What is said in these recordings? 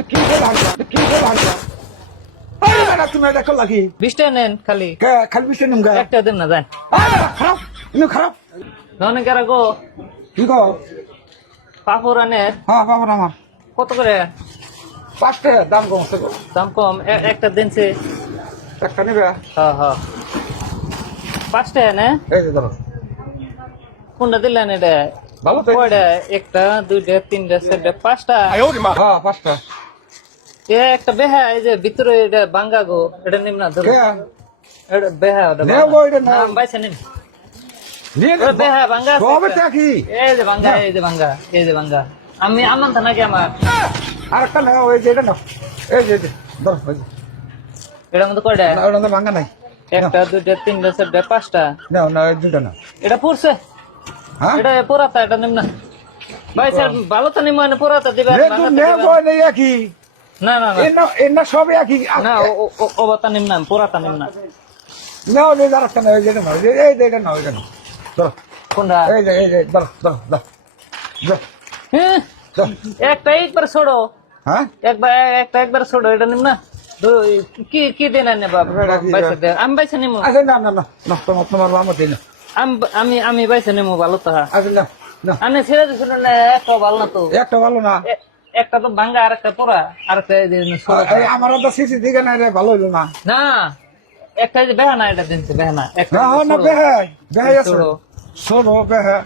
কি করে হাঁটবা কি করে হাঁটবা আরে না তুমি এটা কল লাগি 20 টাকা নেন খালি খালি বিশ নিম গা একটা দেন না যান খারাপ ইনো খারাপ ননে কেরা গো কি গো পাপড় আনের হ্যাঁ বাবা আমার কত করে 5 টাকা দাম কমছে গো দাম কম একটা দিনছে একটা নিবে হ্যাঁ হ্যাঁ 5 টাকা না এই যে ধরো কোনটা দিলেন এটা ভালো তো কয়টা একটা দুইটা তিনটা চারটা পাঁচটা হ্যাঁ 5টা এ একটা বেহা এই যে ভিতরে এটা বাঙ্গা গো এটা নিম না ধরো কে এটা বেহা ওটা নেও গো এটা নাও বাইছে নিন নিয়ে ওটা বেহা বাঙ্গা আছে সবে একটা। টাকি এই যে বাঙ্গা এই যে বাঙ্গা এই যে বাঙ্গা আমি আমার তো নাকি আমার আরেকটা নাও এই যে এটা নাও এই যে ধরো এই যে এটার মধ্যে কয়টা না ওটা ভাঙা নাই একটা দুইটা তিনটা চারটা পাঁচটা নাও না এই দুটো নাও এটা পড়ছে হ্যাঁ এটা পোড়াতা এটা নিম না ভাই স্যার ভালো তো নিম মানে পোড়াতা দিবে নে তুই নে গো নেই কি না না না এনা সবে একই না ও বাতা নিম না পোড়াতা নিম না নাও নে আরেকটা নাও এই যে নাও এই যে এটা নাও এটা নাও ধরো কোনটা এই যে ধরো ধরো ধরো হ্যাঁ, একটা একবার ছোড়ো হ্যাঁ একবার ছোড়ো এটা নিম না কি কি দেন আনে বাবা বাইসে দেন আমি বাইসে নিমু আচ্ছা না না না না তোমার আমার দিন আমি বাইসে নিমু ভালো তো হ্যাঁ আচ্ছা না না আমি ছেড়ে দিছিল না একটা ভালো না তো একটা ভালো না একটা তো ভাঙ্গা আর একটা পোড়া আর একটা এই যে ছোড়ো। এই আমার তো সিসি দিকে না রে ভালো হইলো না না একটা এই যে বেহানা এটা দিনছে বেহানা একটা না না ছোড়ো। বেহাই বেহাই আছে ছোড়ো। শোনো বেহাই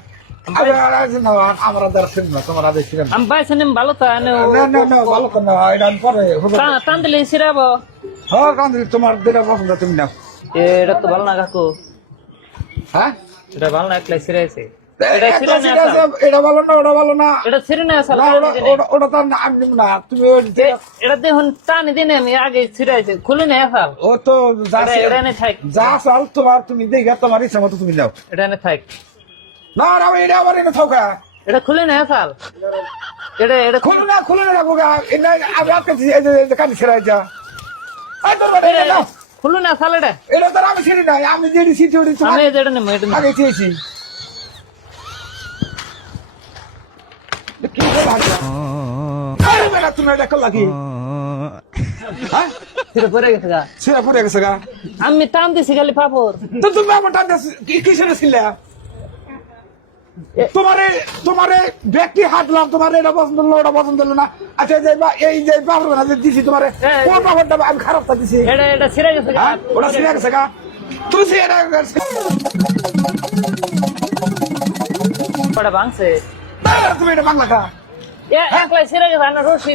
আরে আরে না আমার দ্বারা ছিল না তোমার আদেশ ছিল না আমি বাইসে নিম ভালো তো আনে না না ভালো তো না এটা আমি পরে হবে টান দিলে ছিড়াবো হ্যাঁ কান্দি তোমার যেটা পছন্দ তুমি নাও এটা তো ভালো না কাকু হ্যাঁ এটা ভালো না একলাই ছিড়াইছে এটা ছিড়ে না এটা ভালো না ওটা ভালো না এটা ছিড়ে না আসলে না ওটা তো আমি নিব না তুমি এটা দেখুন টানি দিনে আমি আগে ছিড়াইছে খুলে নেই আসাল ও তো যা এটা এনে থাক যা চাল তোমার তুমি দেখে তোমার ইচ্ছা মতো তুমি নাও এটা এনে থাক না না এটা আবার এনে থাকা এটা খুলে নেই আসাল এটা খুলে না রাখবো এটা আমি আজকে এই যে কাটি ছেড়াই যা এই তোর বাড়ি নাও খুলে না আসাল এটা এটা তো আমি ছিড়ি নাই আমি যে সিটি ওটি আমি এটা নেবো এটা নেবো। আগে চেয়েছি কি করে হাঁটবা আরে বেটা তুমি এটা কল লাগি হ্যাঁ ছিড়ে পড়ে গেছে গা ছেড়ে পড়ে গেছে গা আমি টান দিছি খালি পাপড় তো তুমি আমার টান কিসের ছিলে তোমারে ব্যক্তি হাঁটলাম তোমার এটা পছন্দ হলো ওটা পছন্দ হলো না আচ্ছা যে এই যে পাপড় না দিছি তোমারে কোন পাপড়টা আমি খারাপটা দিছি এটা ছিড়ে গেছে গা হ্যাঁ ওটা ছিঁড়ে গেছে গা তুই এটা ওটা ভাঙছে তুমি এটা বাংলা খা একলাই ছিড়ে গেছে আর রশি